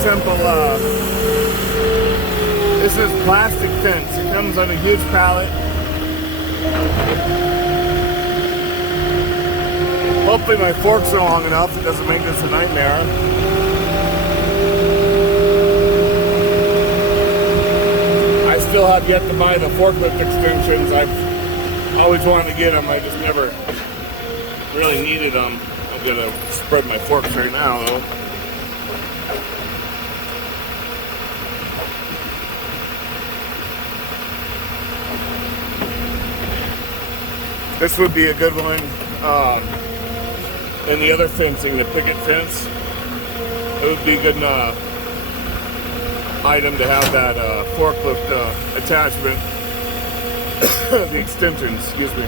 simple, this is plastic fence. It comes on a huge pallet. Hopefully my forks are long enough. It doesn't make this a nightmare. I still have yet to buy the forklift extensions. I've always wanted to get them. I just never really needed them. I'm gonna spread my forks right now though. This would be a good one. And the other fencing, the picket fence, it would be a good item to have that forklift attachment. The extension, excuse me.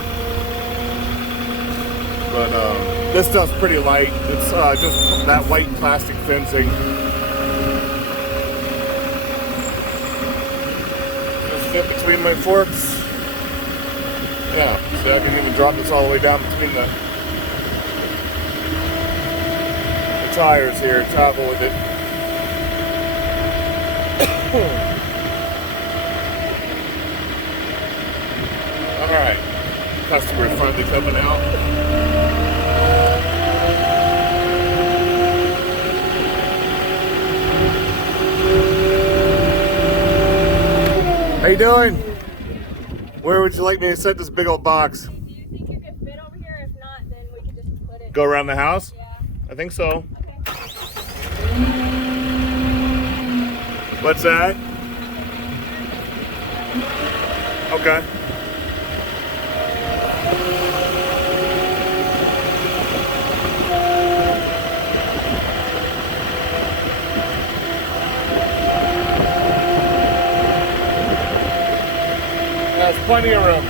But this stuff's pretty light. It's just that white plastic fencing. Just fit between my forks. Yeah, so I can even drop this all the way down between the tires here, travel with it. Alright, customer finally coming out. How you doing? Where would you like me to set this big old box? Do you think you could fit over here? If not, then we could just put it. Go around the house? Yeah. I think so. Okay. What's that? Okay. There's plenty of room.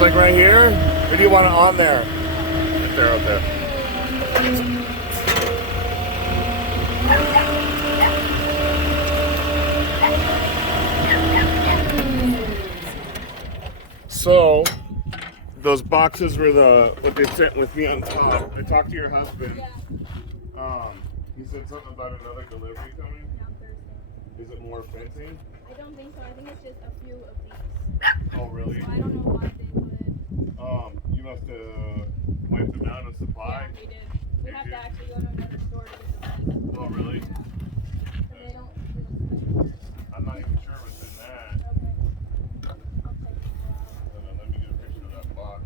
Like right here? Or do you want it on there? Right there, okay. So, those boxes were what they sent with me on top. I talked to your husband. Yeah. He said something about another delivery coming. Now Thursday. Is it more fencing? I don't think so. I think it's just a few of these. Oh, really? So I don't know why they put it. You must have wiped them out of supply. Yeah, we did. We have to actually go to another store to get them. Oh, really? So they don't do it. I'm not even sure what's in that. Okay. I'll check it out. Let me get a picture of that box.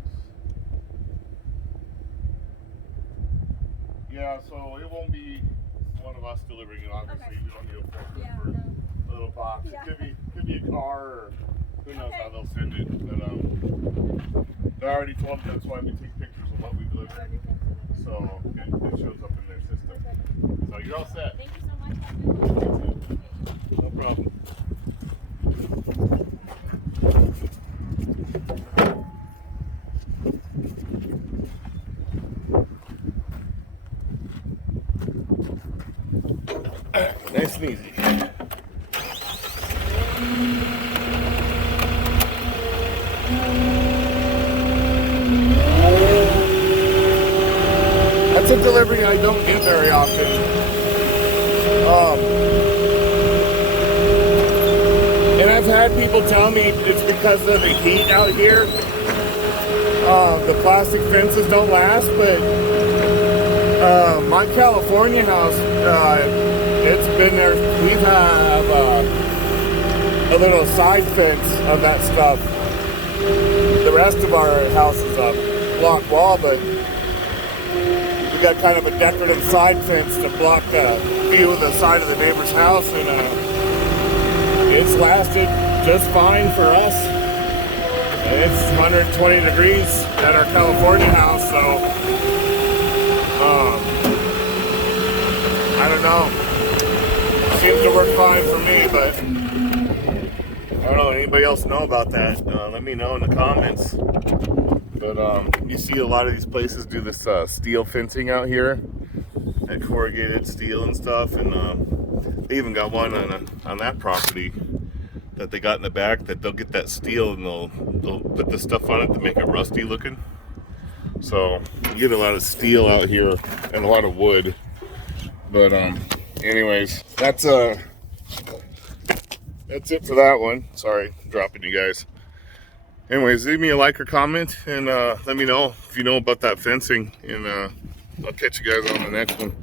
Yeah, so it won't be one of us delivering it, obviously. Okay. We don't need a forklift Yeah, for no. a little box. Yeah. It could be a car or who knows Okay. how they'll send it. But I already told them that's why we take pictures of what we deliver. So it shows up in their system. So you're all set. Thank you so much. No problem. Nice and easy. That's a delivery I don't get very often. And I've had people tell me it's because of the heat out here. The plastic fences don't last, but my California house, it's been there. We have a little side fence of that stuff. The rest of our house is a block wall, but we got kind of a decorative side fence to block the view of the side of the neighbor's house, and it's lasted just fine for us. It's 120 degrees at our California house, so I don't know. Seems to work fine for me, but I don't know. Anybody else know about that? Let me know in the comments. But you see a lot of these places do this steel fencing out here, that corrugated steel and stuff, and they even got one on that property that they got in the back that they'll get that steel and they'll put the stuff on it to make it rusty looking. So you get a lot of steel out here and a lot of wood. But anyways, that's it for that one. Sorry, dropping you guys. Anyways, leave me a like or comment and let me know if you know about that fencing, and I'll catch you guys on the next one.